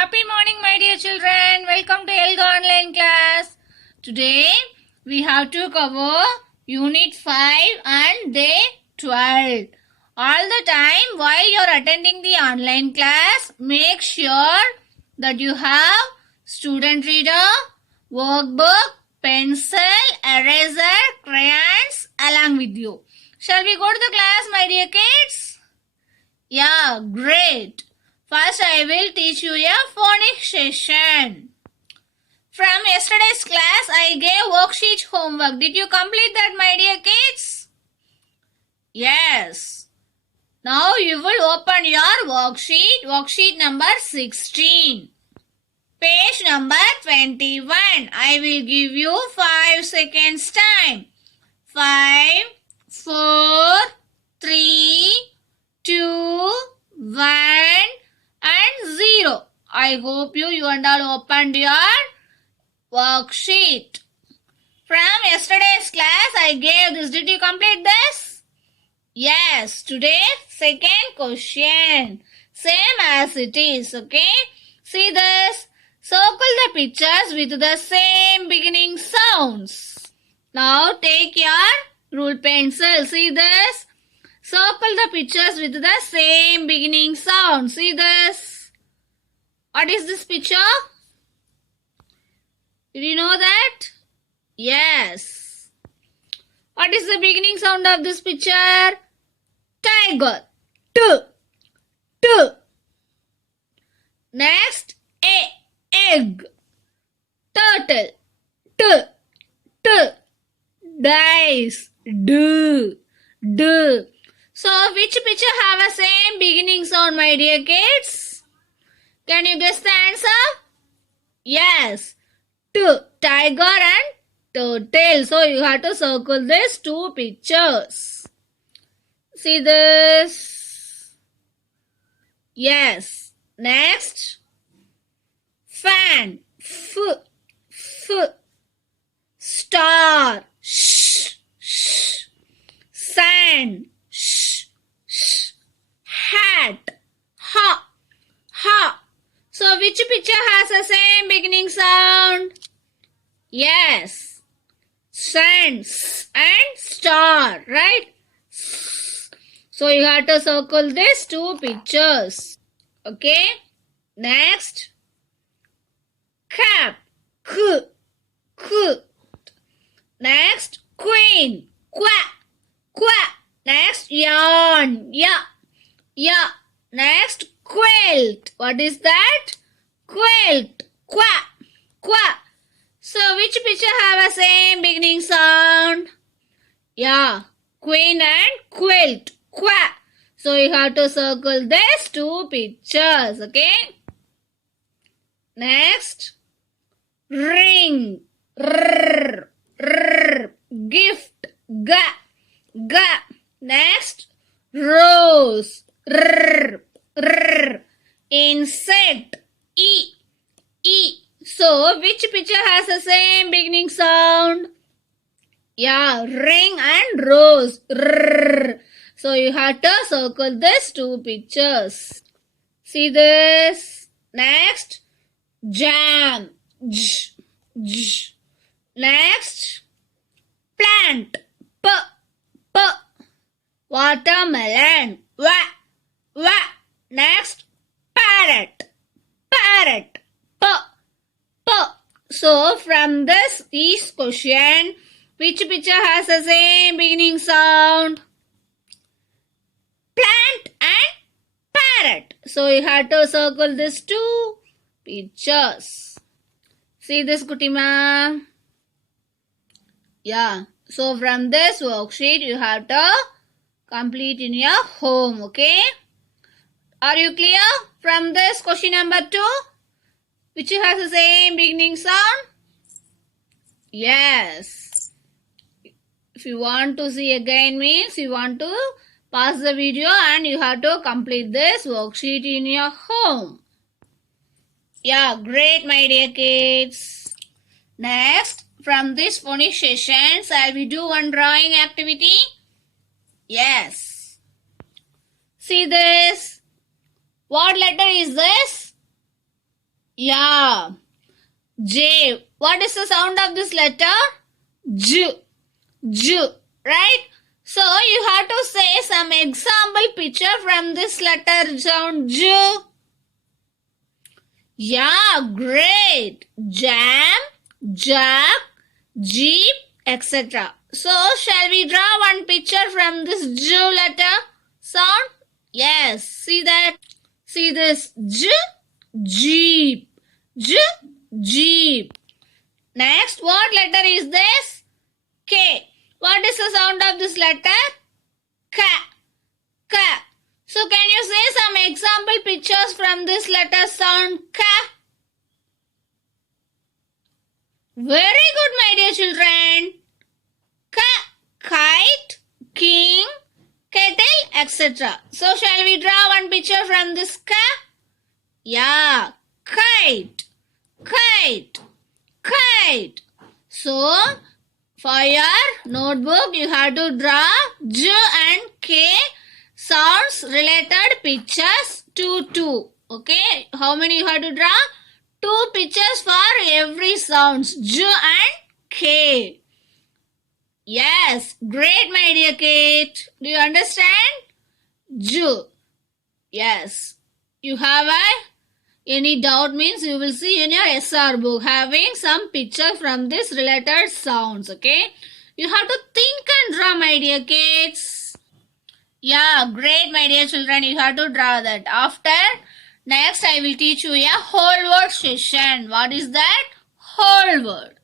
Happy morning, my dear children. Welcome to Elga online class. Today we have to cover Unit 5 and Day 12. All the time while you are attending the online class, make sure that you have student reader, workbook, pencil, eraser, crayons along with you. Shall we go to the class, my dear kids? Yeah, great. First, I will teach you a phonics session. From yesterday's class, I gave worksheet homework. Did you complete that, my dear kids? Yes. Now you will open your worksheet number 16. Page number 21. I will give you 5 seconds time. 5, 4, 3, 2, 1 and 0. I hope you and all opened your worksheet. From yesterday's class, I gave this. Did you complete this? Yes. Today, second question. Same as it is. Okay. See this. Circle the pictures with the same beginning sounds. Now take your rule pencil. See this. Circle the pictures with the same beginning sound. See this. What is this picture? Did you know that? Yes. What is the beginning sound of this picture? Tiger. T. T. Next, egg. Turtle. T. T. Dice. D. D. So, which picture have a same beginning sound, my dear kids? Can you guess the answer? Yes. Tiger and turtle. So, you have to circle these two pictures. See this? Yes. Next. Fan. F. Star. Sh. Sand. Hat. Ha. So which picture has the same beginning sound? Yes. Sand and star, right? So you have to circle these two pictures. Okay. Next. Cap. K. Next. Queen. Qua. Next, yarn. Ya. Next, quilt. What is that? Quilt. Qua. So, which picture have a same beginning sound? Yeah. Queen and quilt. Qua. So, you have to circle these two pictures. Okay. Next, ring. Gift. Ga. Next, rose. Insect. E. So, which picture has the same beginning sound? Yeah, ring and rose. So, you have to circle these two pictures. See this? Next, jam. J. Next, plant. P. Watermelon. Wa. Next, parrot. P. So, from this question, which picture has the same beginning sound? Plant and parrot. So, you have to circle these two pictures. See this, Kutima? Yeah. So, from this worksheet, you have to complete in your home. Okay? Are you clear? From this question number 2, which has the same beginning sound? Yes. If you want to see again means you want to pause the video and you have to complete this worksheet in your home. Yeah, great, my dear kids. Next, from this phonics session, shall we do one drawing activity? Yes. See this. What letter is this? Yeah. J. What is the sound of this letter? J. J. Right? So you have to say some example picture from this letter sound J. Yeah, great. Jam, jack, jeep, etc. So shall we draw one picture from this J letter sound? Yes. See that? See this J, jeep. J, jeep. Next, what letter is this? K. What is the sound of this letter? K. K. So can you say some example pictures from this letter sound K? Very good, my dear children. K. Kite, king, kettle, etc. So shall we draw one picture from this K? Yeah, kite, kite, kite. So for your notebook, you have to draw J and K sounds related pictures 2. Okay, how many you have to draw? 2 pictures for every sounds J and K. Yes, great, my dear Kate. Do you understand? J. Yes. You have any doubt means you will see in your SR book having some picture from this related sounds. Okay. You have to think and draw, my dear kids. Yeah, great, my dear children. You have to draw that. After, next I will teach you a whole word session. What is that? Whole word.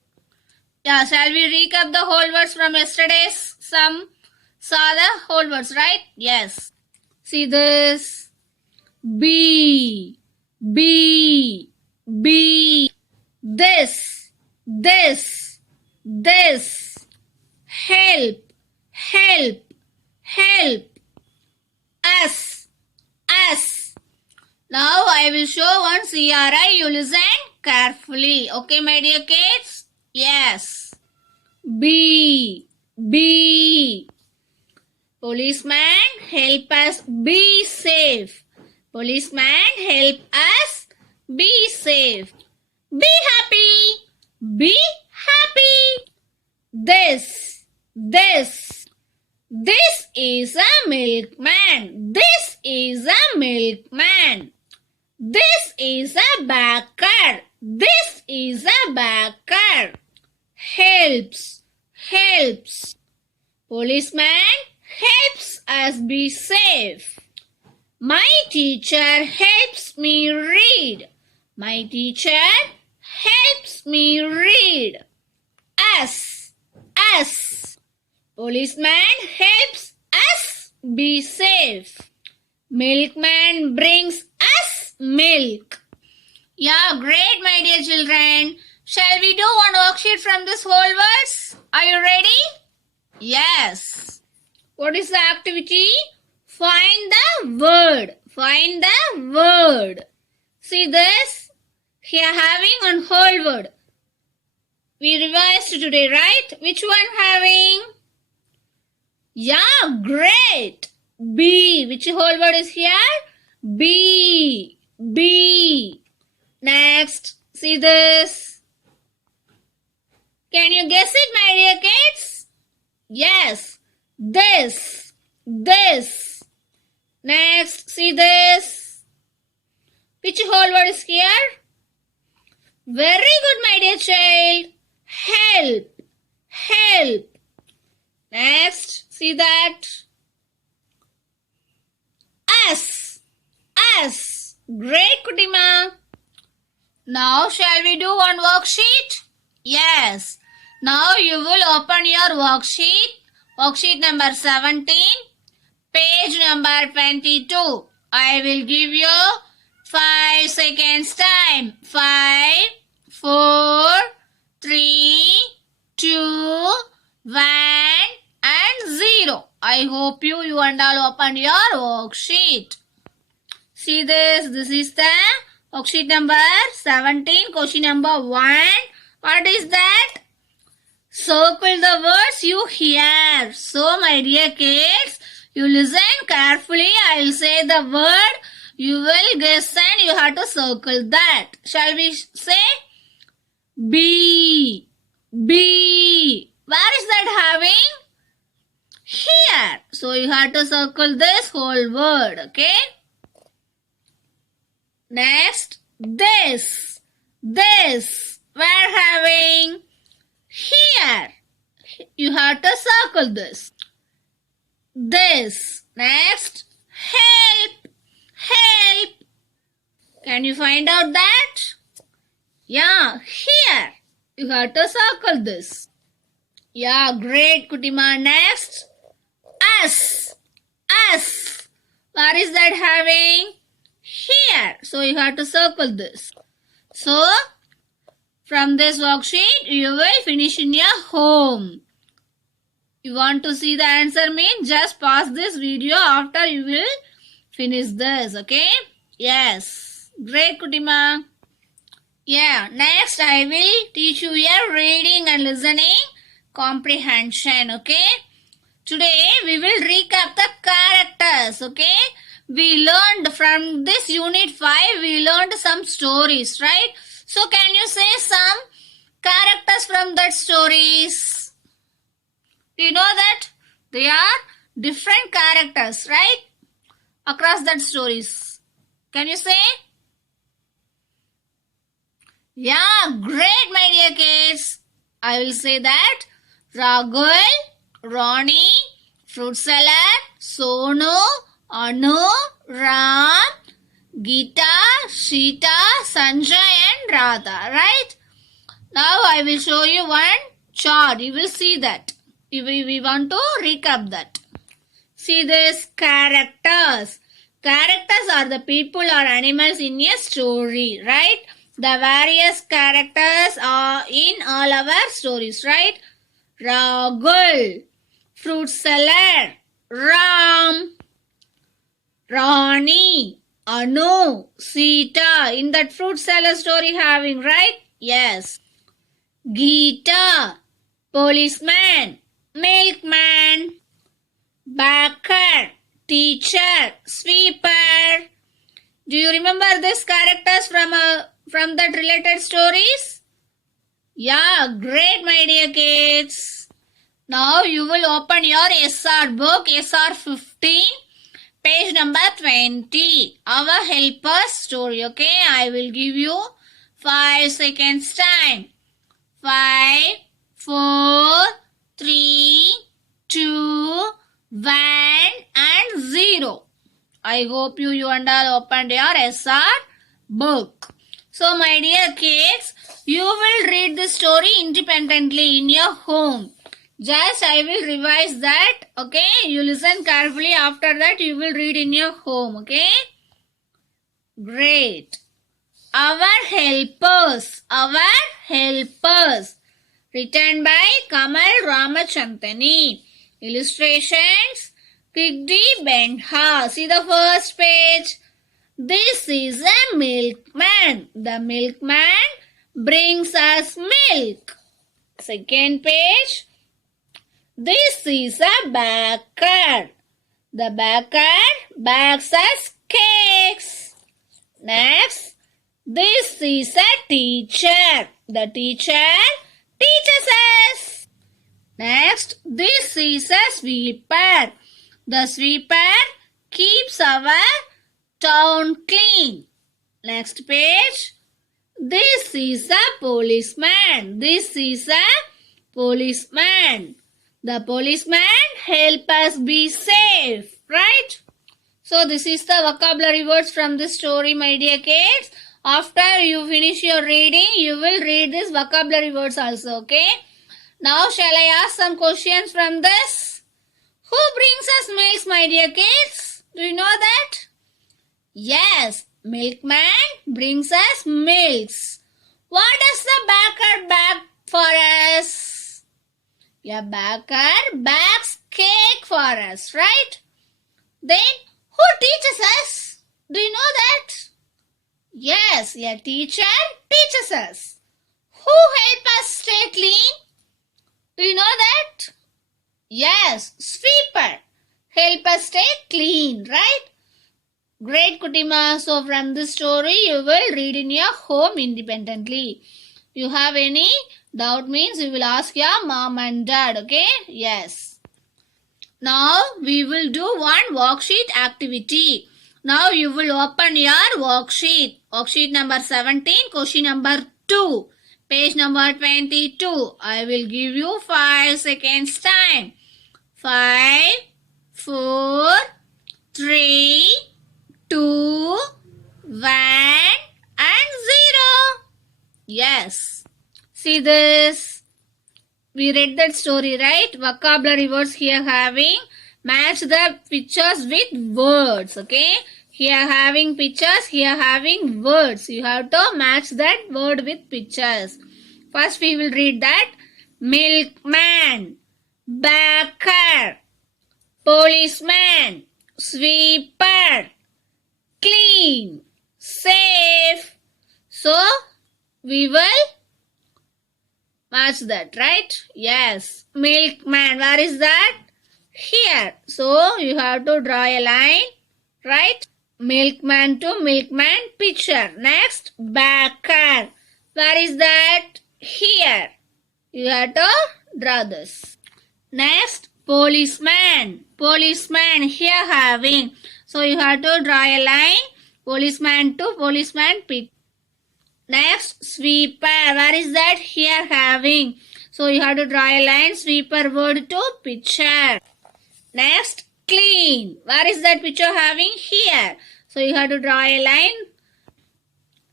Yeah, shall we recap the whole words from yesterday's? Some saw the whole words, right? Yes. See this. B, B, B. This, this, this. Help, help, help. Us, us. Now I will show one CRI. You listen carefully. Okay, my dear kids? Yes. B, B. Policeman, help us be safe. Policeman, help us be safe. Be happy. Be happy. This, this. This is a milkman. This is a milkman. This is a baker. This is a baker. Helps, helps. Policeman helps us be safe. My teacher helps me read. My teacher helps me read. Us, us. Policeman helps us be safe. Milkman brings us milk. Yeah, great, my dear children. Shall we do one worksheet from this whole verse? Are you ready? Yes. What is the activity? Find the word. Find the word. See this? Here having one whole word. We revised today, right? Which one having? Yeah, great. B. Which whole word is here? B. B. Next, see this. Can you guess it, my dear kids? Yes. This. This. Next, see this. Which whole word is here? Very good, my dear child. Help. Help. Next, see that. Us. Us. Great, Kutima. Now, shall we do one worksheet? Yes. Now, you will open your worksheet. Worksheet number 17. Page number 22. I will give you 5 seconds time. 5, 4, 3, 2, 1 and 0. I hope you and all opened your worksheet. See this. This is the worksheet number 17. Question number 1. What is that? Circle the words you hear. So, my dear kids, you listen carefully. I will say the word. You will guess and you have to circle that. Shall we say? B. B. Where is that having? Here. So you have to circle this whole word. Okay. Next. This. This. Where having? Here. You have to circle this. This. Next. Help. Help. Can you find out that? Yeah, here. You have to circle this. Yeah, great, Kutima. Next. Us. Us. Where is that having? Here. So you have to circle this. So, from this worksheet, you will finish in your home. You want to see the answer means just pause this video after you will finish this. Okay? Yes. Great, Kutima. Yeah. Next, I will teach you your reading and listening comprehension. Okay? Today, we will recap the characters. Okay? We learned from this unit 5, we learned some stories, right? So, can you say some characters from that stories? Do you know that? They are different characters, right? Across that stories. Can you say? Yeah, great, my dear kids. I will say that. Ragul, Ronnie, Fruit Salad, Sonu, Anu, Ram, Geeta, Sheeta, Sanjay and Radha, right? Now I will show you one chart. You will see that. We want to recap that. See this, characters. Characters are the people or animals in a story, right? The various characters are in all our stories, right? Ragul, Fruit Salad, Ram, Ronnie, Anu, Sita. In that fruit salad story having, right? Yes. Geeta, policeman, milkman, baker, teacher, sweeper. Do you remember these characters from that related stories? Yeah, great, my dear kids. Now you will open your SR book, SR 15. Page number 20. Our helper story. Okay, I will give you 5 seconds time. 5, 4, 3, 2, 1 and 0. I hope you and all opened your SR book. So my dear kids, you will read the story independently in your home. Just I will revise that. Okay, you listen carefully. After that you will read in your home. Okay, great. Our helpers. Our helpers. Written by Kamal Ramachandani. Illustrations Kigdi Bendha. See the first page. This is a milkman. The milkman brings us milk. Second page. This is a baker. The baker bakes us cakes. Next, this is a teacher. The teacher teaches us. Next, this is a sweeper. The sweeper keeps our town clean. Next page. This is a policeman. This is a policeman. The policeman help us be safe, right? So this is the vocabulary words from this story, my dear kids. After you finish your reading, you will read these vocabulary words also, okay? Now shall I ask some questions from this? Who brings us milk, my dear kids? Do you know that? Yes, milkman brings us milks. What does the baker bake for us? A baker bakes cake for us, right? Then, who teaches us? Do you know that? Yes, a teacher teaches us. Who help us stay clean? Do you know that? Yes, sweeper help us stay clean, right? Great, Kutima. So from this story, you will read in your home independently. You have any doubt means you will ask your mom and dad. Okay? Yes. Now we will do one worksheet activity. Now you will open your worksheet. Worksheet number 17, question number 2. Page number 22. I will give you 5 seconds time. 5, 4, 3, 2, 1 and 0. Yes. See this. We read that story, right? Vocabulary words here having. Match the pictures with words. Okay. Here having pictures. Here having words. You have to match that word with pictures. First we will read that. Milkman. Baker. Policeman. Sweeper. Clean. Safe. So, we will match that, right? Yes. Milkman. Where is that? Here. So, you have to draw a line, right? Milkman to milkman picture. Next, baker. Where is that? Here. You have to draw this. Next, policeman. Policeman here having. So you have to draw a line. Policeman to policeman picture. Next, sweeper. Where is that? Here having. So you have to draw a line. Sweeper word to picture. Next, clean. Where is that picture having? Here. So you have to draw a line.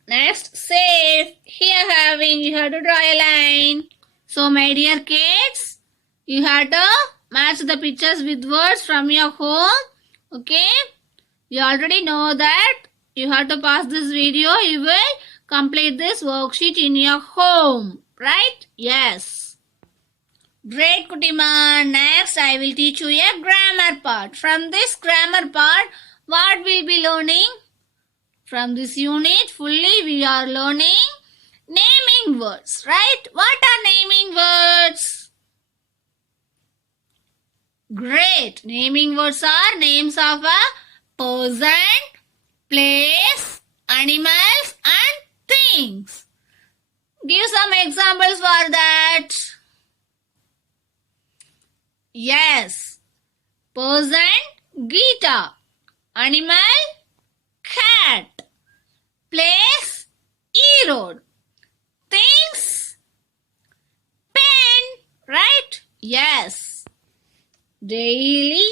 Next, safe. Here having. You have to draw a line. So my dear kids, you have to match the pictures with words from your home. Okay. You already know that. You have to pass this video. You will complete this worksheet in your home. Right? Yes. Great, Kutima. Next, I will teach you a grammar part. From this grammar part, what will be learning? From this unit, fully we are learning naming words. Right? What are naming words? Great. Naming words are names of a person, place, animals and things. Give some examples for that. Yes. Person, guitar. Animal, cat. Place, e-road. Things, pen. Right? Yes. Daily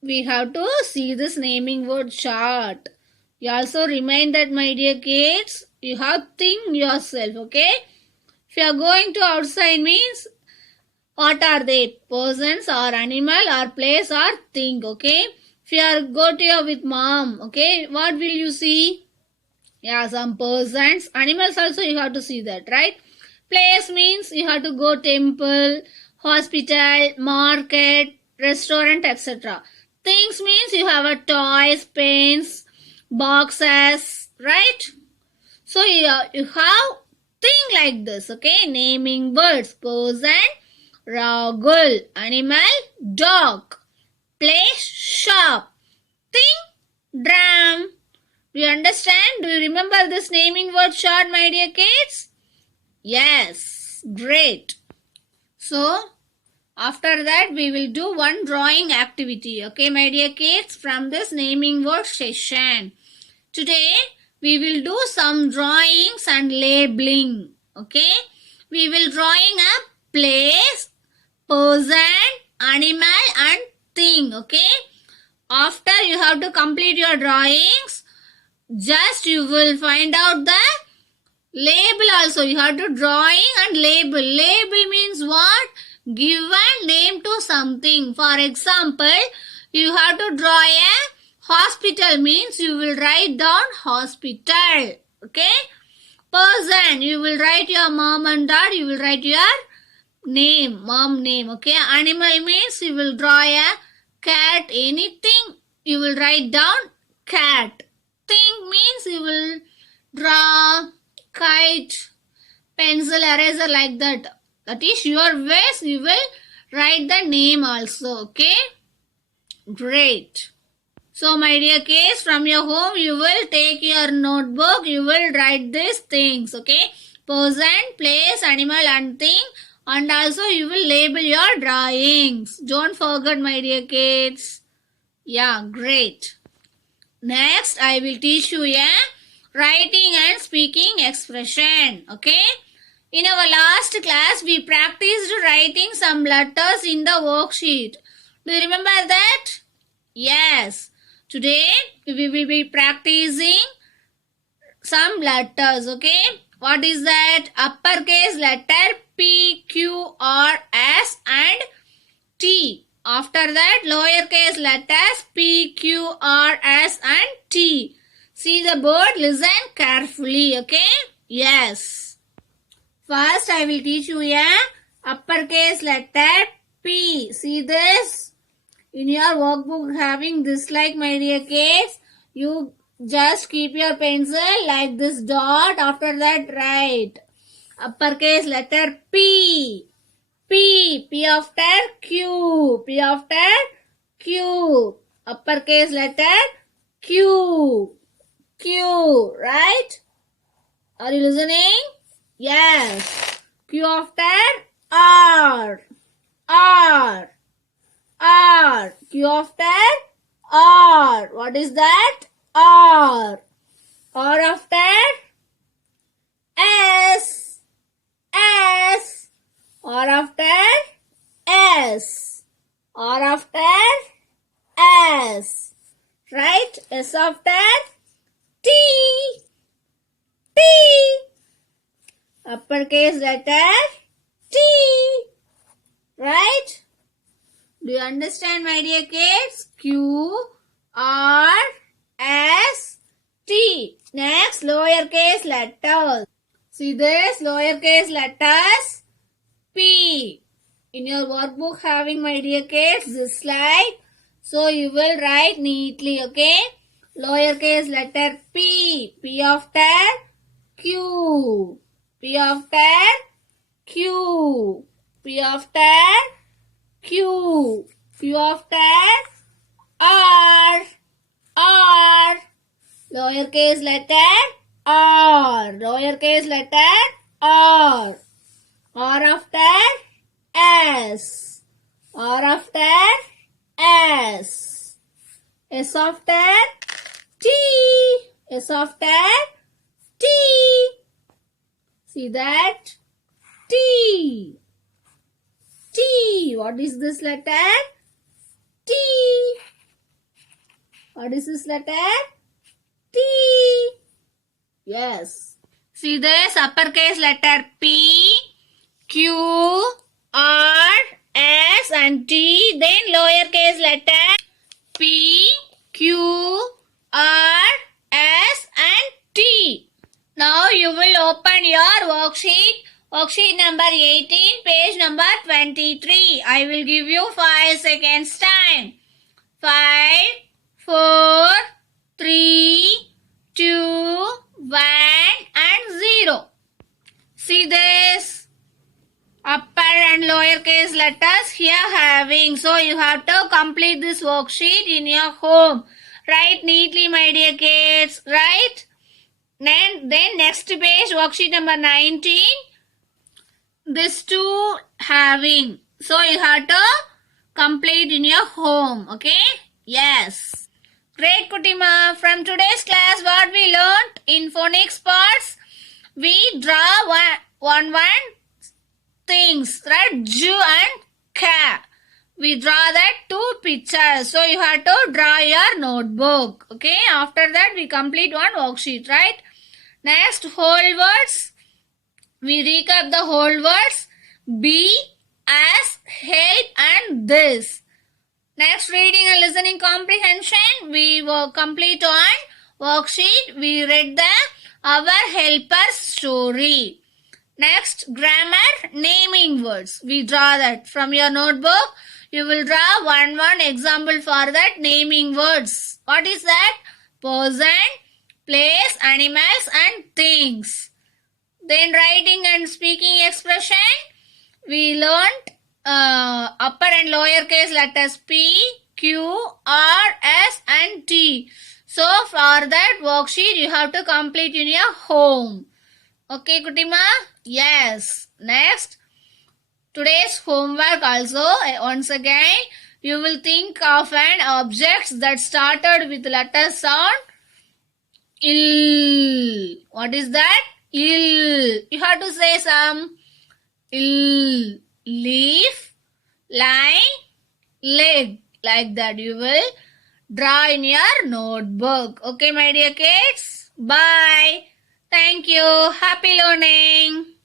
we have to see this naming word chart. You also remind that, my dear kids, you have to think yourself, okay? If you are going to outside means, what are they? Persons or animal or place or thing, okay? If you are go to your with mom, okay, what will you see? Yeah, some persons. Animals also you have to see that, right? Place means you have to go temple, hospital, market, restaurant, etc. Things means you have a toys, pens, boxes, right? So you have thing like this, okay? Naming words. Person, Ragul. Animal, dog. Place, shop. Thing, drum. Do you understand? Do you remember this naming word chart, my dear kids? Yes. Great. So, after that, we will do one drawing activity. Okay, my dear kids, from this naming word session. Today, we will do some drawings and labeling. Okay, we will drawing a place, person, animal and thing. Okay, after you have to complete your drawings, just you will find out the label also. You have to drawing and label. Label means what? Give a name to something. For example, you have to draw a hospital means you will write down hospital. Okay? Person, you will write your mom and dad. You will write your name, mom name. Okay? Animal means you will draw a cat, anything. You will write down cat. Thing means you will draw kite, pencil, eraser like that. That is your ways. You will write the name also. Okay? Great. So my dear kids, from your home you will take your notebook, you will write these things, okay? Person, place, animal and thing, and also you will label your drawings. Don't forget my dear kids. Yeah, great. Next I will teach you a writing and speaking expression, okay? In our last class we practiced writing some letters in the worksheet. Do you remember that? Yes. Today we will be practicing some letters, okay? What is that? Uppercase letter P, Q, R, S and T. After that, lowercase letters P, Q, R, S and T. See the board, listen carefully, okay? Yes. First, I will teach you a uppercase letter P. See this? In your workbook having this like my dear kids, you just keep your pencil like this dot. After that, write uppercase letter P. P. P after Q. P after Q. Uppercase letter Q. Q. Right? Are you listening? Yes. Q after R. R. R. Q after R. What is that? R. R after S. S. R after S. R after S. Right? S after T. T. Uppercase letter T. Right? Do you understand my dear kids? Q, R, S, T. Next, lowercase letters. See this? Lowercase letters P. In your workbook having my dear kids this slide. So you will write neatly, okay? Lowercase letter P. P after Q. P after Q. P after Q. Q after R. R. Lowercase letter R. Lowercase letter R. R after S. R after S. S after T. S after T. See that? T. T. What is this letter? T. What is this letter? T. Yes. See this uppercase letter P, Q, R, S and T. Then lowercase letter P, Q, R, S and T. Now you will open your worksheet. Worksheet number 18, page number 23. I will give you 5 seconds time. 5, 4, 3, 2, 1 and 0. See this? Upper and lowercase letters here having. So you have to complete this worksheet in your home. Write neatly my dear kids. Right? Then next page, worksheet number 19. This two having. So you have to complete in your home. Okay? Yes. Great Kutima. From today's class what we learned in phonics parts, we draw one things, right? Ju and ka. We draw that two pictures. So you have to draw your notebook. Okay? After that we complete one worksheet, right? Next, whole words. We recap the whole words. Be, as, help and this. Next, reading and listening comprehension. We will complete on worksheet. We read the Our Helper story. Next, grammar, naming words. We draw that from your notebook. You will draw one example for that naming words. What is that? Person, place, animals and things. Then writing and speaking expression. We learned upper and lowercase letters P, Q, R, S and T. So for that worksheet you have to complete in your home. Okay, Kutima? Yes. Next, today's homework also, once again, you will think of an object that started with letter sound ill. What is that? Ill. You have to say some ill. Leaf, line, leg. Like that you will draw in your notebook. Okay, my dear kids? Bye. Thank you. Happy learning.